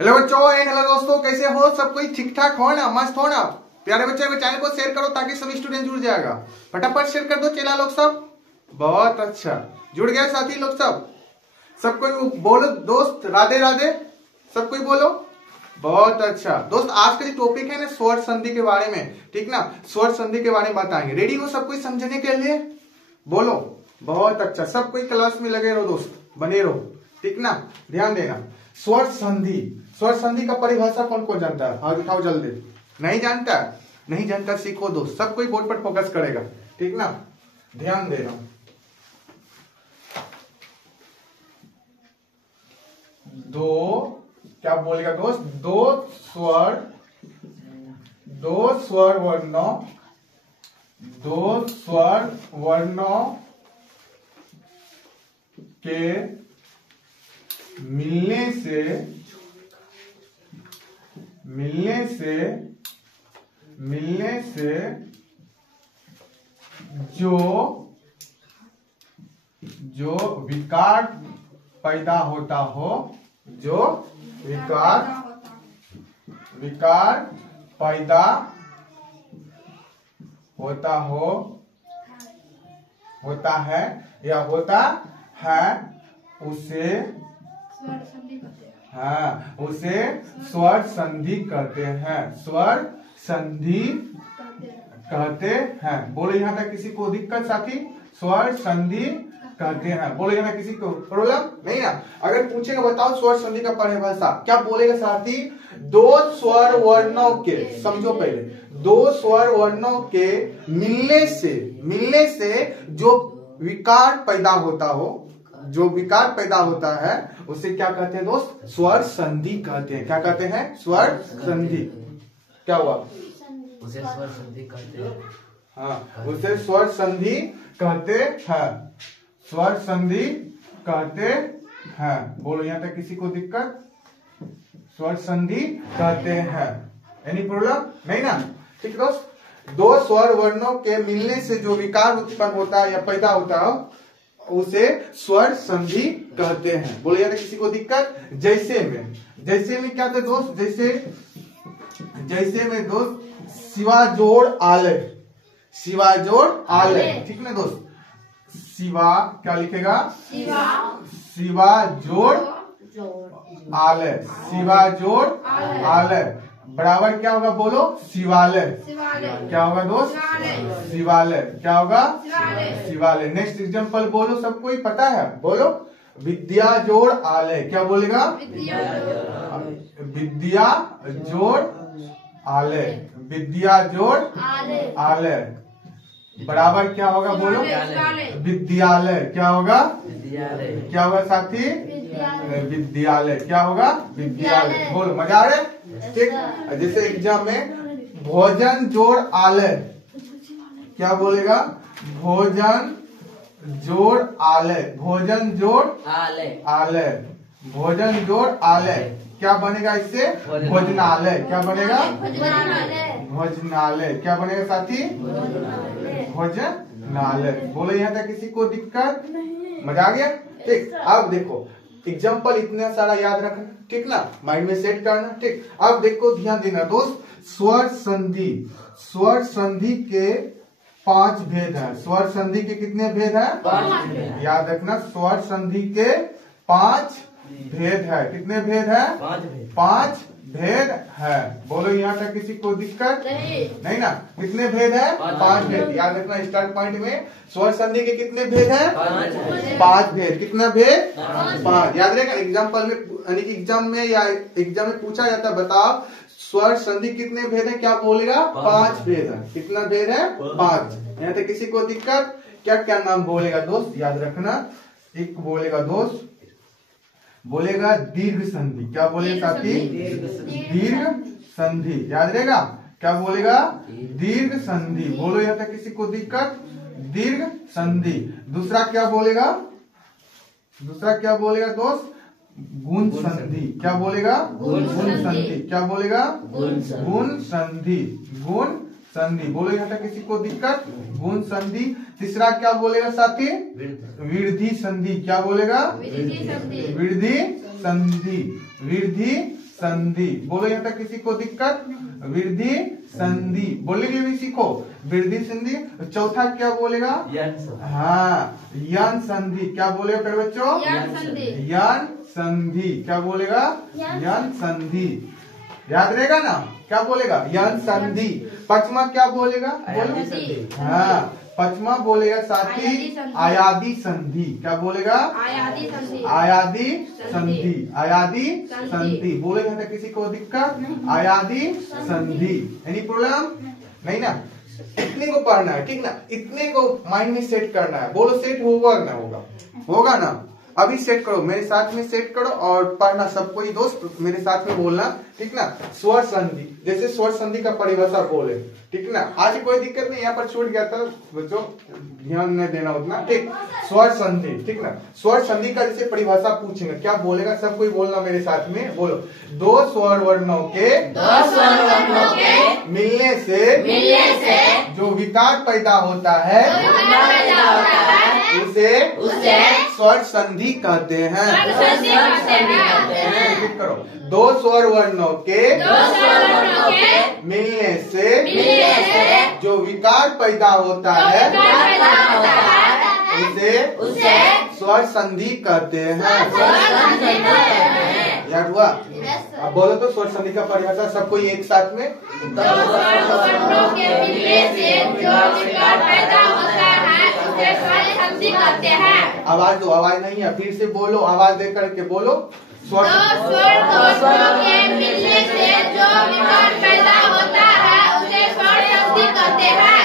Hello बच्चों and hello दोस्तों, कैसे हो? सब कोई ठीक ठाक हो ना? मस्त हो ना? प्यारे बच्चे को चैनल को शेयर करो ताकि सभी स्टूडेंट जुड़ जाएगा। फटाफट शेयर कर दो चेला लोग सब। बहुत अच्छा, जुड़ गए साथी लोग सब। सब कोई बोलो दोस्त राधे राधे, सब कोई बोलो। बहुत अच्छा दोस्त, आज का जो टॉपिक है ना स्वर संधि के बारे में, ठीक ना? स्वर संधि के बारे में बताएंगे। रेडी हो सब कोई समझने के लिए? बोलो। बहुत अच्छा, सब कोई क्लास में लगे रहो दोस्त, बने रहो, ठीक ना? ध्यान देना। स्वर संधि, स्वर संधि का परिभाषा कौन कौन जानता है? हाथ उठाओ जल्दी। नहीं जानता? नहीं जानता, सीखो दोस्त। सब कोई बोर्ड पर फोकस करेगा, ठीक ना? ध्यान देना। दो, क्या बोलेगा दोस्त? दो स्वर वर्णों, दो स्वर वर्णों के मिलने से जो विकार पैदा होता हो, जो विकार पैदा होता है या होता है, उसे स्वर संधि कहते हैं। स्वर संधि कहते हैं। बोलो यहाँ तक किसी को दिक्कत साथी? स्वर संधि कहते हैं। बोलो यहाँ किसी को प्रॉब्लम नहीं ना? अगर पूछेगा बताओ स्वर संधि का परिभाषा, क्या बोलेगा साथी? दो स्वर वर्णों के, समझो पहले, दो स्वर वर्णों के मिलने से जो विकार पैदा होता हो, जो विकार पैदा होता है उसे क्या कहते हैं दोस्त? स्वर संधि कहते हैं। क्या कहते हैं? स्वर संधि। क्या हुआ? उसे स्वर संधि कहते हैं। हाँ, उसे स्वर संधि कहते हैं। स्वर संधि कहते हैं। बोलो यहाँ तक किसी को दिक्कत? स्वर संधि कहते हैं। एनी प्रॉब्लम नहीं ना? ठीक दोस्त, दो स्वर वर्णों के मिलने से जो विकार उत्पन्न होता है या पैदा होता है उसे स्वर संधि कहते हैं। बोलो यहाँ तक किसी को दिक्कत? जैसे में क्या था दोस्त? जैसे में दोस्त शिवा जोड़ आलय, शिवा जोड़ आलय, ठीक ना दोस्त? शिवा क्या लिखेगा? शिवा जोड़ आलय, शिवा जोड़ आलय बराबर क्या होगा? बोलो शिवालय। क्या होगा दोस्त? शिवालय। क्या होगा? शिवालय। नेक्स्ट एग्जांपल बोलो, सब कोई पता है? बोलो। विद्या जोड़ आलय। क्या बोलेगा? विद्या जोड़ आलय, विद्या जोड़ आलय बराबर क्या होगा? बोलो विद्यालय। क्या होगा? क्या होगा साथी? विद्यालय। क्या होगा? विद्यालय। बोलो, मजा आ रहा है? ठीक। जैसे एग्जाम में भोजन जोड़ आलय, क्या बोलेगा? भोजन जोड़ आलय, भोजन जोड़ आलय, भोजन जोड़ आलय क्या बनेगा इससे? भोजनालय। क्या बनेगा? भोजनालय। क्या बनेगा साथी? भोजनालय। बोलो यहाँ तक किसी को दिक्कत? मजा आ गया? ठीक। अब देखो एग्जाम्पल इतना सारा याद रखना, ठीक ना? माइंड में सेट करना, ठीक। अब देखो ध्यान देना दोस्त, स्वर संधि, स्वर संधि के 5 भेद हैं। स्वर संधि के कितने भेद हैं? 5। याद रखना, स्वर संधि के 5 भेद है। कितने भेद है? 5 भेद है। बोलो यहाँ तक किसी को दिक्कत नहीं ना? कितने भेद है? 5 भेद। याद रखना स्टार्ट पॉइंट में, स्वर संधि के कितने भेद है? 5 भेद। कितना भेद? 5। याद रहेगा। एग्जाम्पल में यानी कि एग्जाम में या एग्जाम में पूछा जाता है बताओ स्वर संधि कितने भेद है? क्या बोलेगा? 5 भेद है। कितना भेद है? 5। यहाँ तक किसी को दिक्कत? क्या क्या नाम बोलेगा दोस्त? याद रखना। एक बोलेगा दोस्त, बोलेगा दीर्घ संधि। क्या बोलेगा साथी? दीर्घ संधि। याद रहेगा। क्या बोलेगा? दीर्घ संधि। बोलो यहाँ तक किसी को दिक्कत? दीर्घ संधि। दूसरा क्या बोलेगा? दूसरा क्या बोलेगा दोस्त? गुण संधि। क्या बोलेगा? गुण संधि। क्या बोलेगा? गुण संधि। गुण संधि। बोलो यहाँ तक किसी को दिक्कत? गुण संधि। तीसरा क्या बोलेगा साथी? वृद्धि संधि। क्या बोलेगा? वृद्धि संधि। वृद्धि संधि। बोलो यहाँ तक किसी को दिक्कत? वृद्धि संधि बोलने के लिए भी सीखो। वृद्धि संधि। चौथा क्या बोलेगा? हाँ, यन संधि। क्या बोलेगा फिर बच्चों? यन संधि। क्या बोलेगा? यन संधि। याद रहेगा ना? क्या बोलेगा? यन संधि। पचमा क्या बोलेगा? बोलो। हाँ, पचमा बोलेगा साथी आयादी संधि। क्या बोलेगा? आयादी संधि। आयादी संधि। बोले यहाँ तक किसी को दिक्कत? आयादी संधि। Any problem? नहीं ना? इतने को पढ़ना है, ठीक ना? इतने को माइंड में सेट करना है। बोलो सेट होगा ना? होगा ना? अभी सेट करो, मेरे साथ में सेट करो और पढ़ना सब कोई दोस्त मेरे साथ में बोलना, ठीक ना? स्वर संधि, जैसे स्वर संधि का परिभाषा बोले, ठीक ना? आज कोई दिक्कत नहीं, यहाँ पर छूट गया था बच्चों, ध्यान नहीं देना उतना, ठीक? स्वर संधि, ठीक ना? स्वर संधि का जैसे परिभाषा पूछेंगे, क्या बोलेगा? सब कोई बोलना मेरे साथ में, बोलो। दो स्वर वर्णों के मिलने से जो विकार पैदा होता है उसे स्वर संधि कहते हैं। करो। दो स्वर वर्णों के मिलने से जो विकार पैदा होता है उसे स्वर संधि कहते हैं। याद हुआ? अब बोलो तो स्वर संधि का परिभाषा सब कोई एक साथ में। दो स्वर वर्णों के मिलने से जो विकार पैदा होता है उसे स्वर संधि कहते हैं। आवाज दो, आवाज नहीं है, फिर से बोलो, आवाज दे करके बोलो। दो स्वर वर्णों के मिलने से जो विकार पैदा होता है उसे स्वर संधि कहते हैं।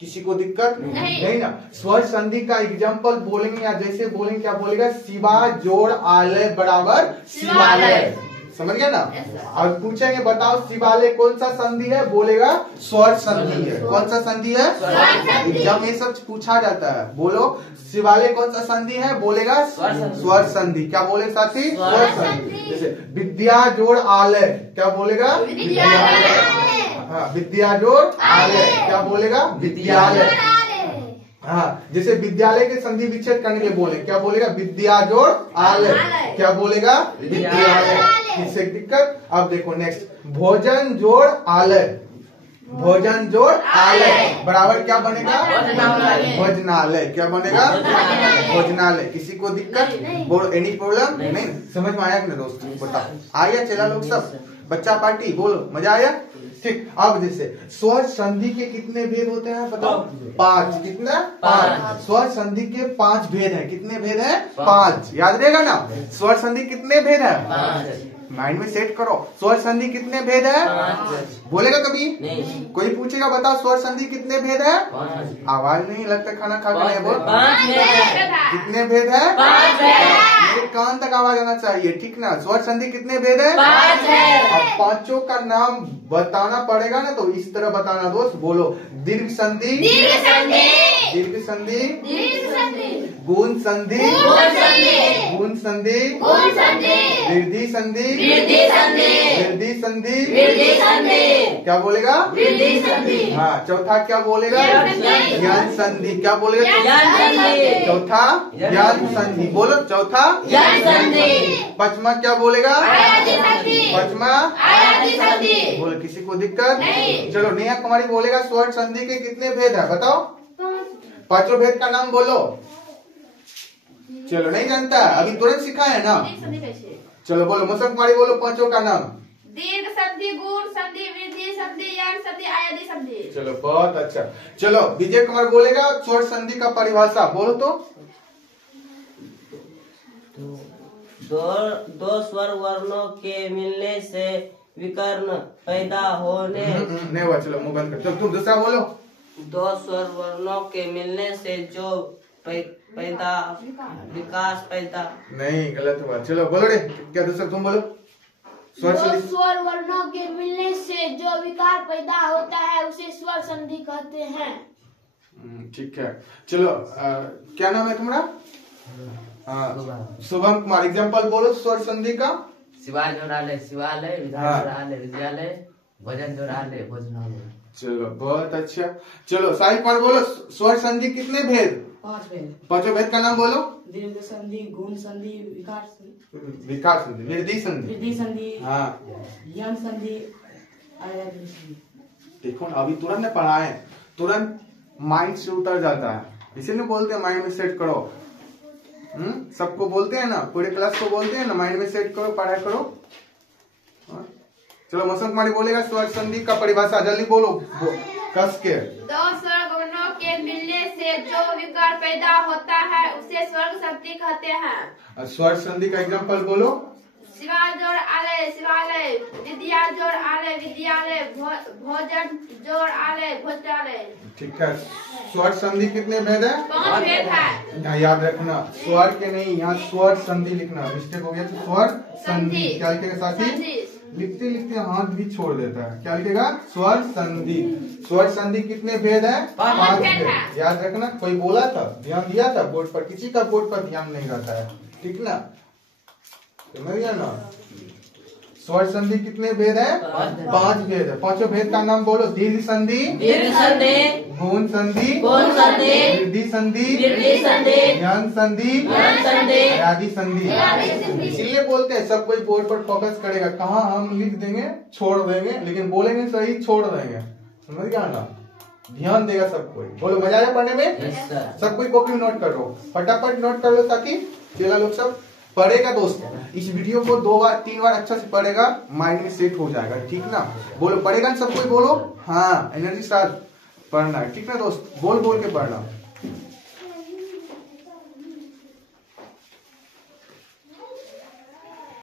किसी को दिक्कत? नहीं ना? स्वर संधि का एग्जाम्पल बोलेंगे या जैसे बोलेंगे, क्या बोलेगा? शिवा जोड़ आलय बराबर शिवालय। समझ गया ना? और पूछेंगे बताओ शिवालय कौन सा संधि है? बोलेगा स्वर संधि है। कौन सा संधि है? एग्जाम में सब पूछा जाता है। बोलो शिवालय कौन सा संधि है? बोलेगा स्वर संधि। क्या बोले साथी? स्वर संधि। जैसे विद्या जोड़ आलय, क्या बोलेगा? हाँ, विद्या जोड़ आलय, क्या बोलेगा? विद्यालय। हाँ, जैसे विद्यालय के संधि विच्छेद करने के लिए बोले, क्या बोलेगा? विद्या जोड़ आलय, क्या बोलेगा? विद्यालय। किससे दिक्कत? अब देखो नेक्स्ट, भोजन जोड़ आलय। भोजन जोड़ आलय बराबर क्या बनेगा? भोजनालय। क्या बनेगा? भोजनालय। किसी को दिक्कत? बोलो। Any problem? नहीं समझ में आया कि नहीं दोस्तों? बताओ आया? चला लोग सब बच्चा पार्टी, बोलो मजा आया? ठीक। अब जैसे स्वर संधि के कितने भेद होते हैं बताओ? 5। कितना? 5। स्वर संधि के 5 भेद हैं। कितने भेद हैं? 5। याद रहेगा ना? स्वर संधि कितने भेद है? 5। माइंड में सेट करो। स्वर संधि कितने भेद है? 5। बोलेगा कभी? नहीं। कोई पूछेगा बताओ स्वर संधि कितने भेद है? 5। आवाज नहीं लगता खाना खा कर बोल। 5 कितने भेद है? 5 मेरे कान तक आवाज आना चाहिए, ठीक ना? स्वर संधि कितने भेद है? 5 अब 5 का नाम बताना पड़ेगा ना, तो इस तरह बताना दोस्त। बोलो। दीर्घ संधि, दीर्घ संधि, गुण संधि, गुण संधि, वृद्धि संधि, वृद्धि संधि, क्या बोलेगा? वृद्धि संधि। हाँ, चौथा क्या बोलेगा? यन संधि। क्या बोलेगा? चौथा यन संधि। बोलो चौथा यन संधि। पचमा क्या बोलेगा? पचमा बोलो। किसी को दिक्कत? चलो नेहा कुमारी बोलेगा स्वर संधि के कितने भेद है बताओ? 5 भेद का नाम बोलो। चलो नहीं जानता, अभी तुरंत सिखा है ना? चलो बोलो। मुसक कुमारी बोलो 5 का नाम। दीर्घ संधि, गुण संधि, वृद्धि संधि, यन संधि, आयादी संधि। चलो बहुत अच्छा। चलो विजय कुमार बोलेगा स्वर संधि का परिभाषा। बोलो तो। दो स्वर वर्णों के मिलने से विकर्ण पैदा होने। नहीं हुआ। चलो मुंह बंद कर। चलो तुम दूसरा बोलो। दो स्वर वर्णों के मिलने से जो विकास पैदा। नहीं, गलत हुआ। चलो बोलो रे। क्या दूसरा तुम बोलो? स्वर संधि। स्वर वर्णों के मिलने से जो विकार पैदा होता है उसे स्वर संधि कहते हैं। ठीक है। चलो क्या नाम है तुम्हारा? शुभम कुमार। एग्जाम्पल बोलो स्वर संधि का। शिवा जोड़ालय शिवालय, विधान जोड़ालय विद्यालय, भोजन जोड़ालय भोजनालय। चलो बहुत अच्छा। चलो साहिल कुमार बोलो स्वर संधि कितने भेद? 5 भेद। पांचों भेद का नाम बोलो। दीर्घ संधि, गुण संधि, विकार संधि, विकार संधि, वृद्धि संधि। वृद्धि संधि, हाँ यम संधि, आयत संधि। देखो ना, अभी तुरंत ने पढ़ाए, तुरंत माइंड से उतर जाता है, इसीलिए बोलते हैं माइंड में सेट करो। सबको बोलते हैं ना, पूरे क्लास को बोलते हैं ना, माइंड में सेट करो, पढ़ाई करो। चलो मौसम कुमारी बोलेगा स्वर संधि का परिभाषा, जल्दी बोलो कस के। दो स्वर वर्णों के मिलने से जो विकार पैदा होता है उसे स्वर संधि कहते हैं। स्वर संधि का एग्जांपल बोलो। शिवा जोड़ आलय शिवालय, विद्या जोड़ आलय विद्यालय, भोजन जोड़ आलय भोजनालय। ठीक है, स्वर संधि कितने भेद है? 5 भेद है। यहाँ याद रखना, स्वर के नहीं, यहाँ स्वर संधि लिखना, मिस्टेक हो गया तो स्वर संधि। क्या लिखेगा साथी? लिखते लिखते हाथ भी छोड़ देता है, क्या लिखेगा? स्वर संधि। स्वर संधि कितने भेद है? 5 भेद। याद रखना, कोई बोला था, ध्यान दिया था बोर्ड पर, किसी का बोर्ड पर ध्यान नहीं रहता है, ठीक ना, समझ गया ना। स्वर संधि कितने भेद है? 5 भेद है। पांचों भेद का नाम बोलो। दीर्घ संधि, दीर्घ संधि, गुण संधि, गुण संधि, वृद्धि संधि, वृद्धि संधि, यन संधि, यन संधि, आदि संधि। इसलिए बोलते हैं सब कोई बोर्ड पर फोकस करेगा, कहाँ हम लिख देंगे छोड़ देंगे, लेकिन बोलेंगे सही छोड़ देंगे, समझ गया ना, ध्यान देगा सब कोई। बोलो मजा आया पढ़ने में? सब कोई कॉपी नोट कर लो, फटाफट नोट कर लो ताकि चेला लोग सब पढ़ेगा। दोस्त इस वीडियो को 2 बार 3 बार अच्छा से पढ़ेगा, माइंड में सेट हो जाएगा, ठीक ना। बोलो पढ़ेगा सब कोई, बोलो हाँ, एनर्जी साथ पढ़ना है, ठीक ना दोस्त, बोल बोल के पढ़ना।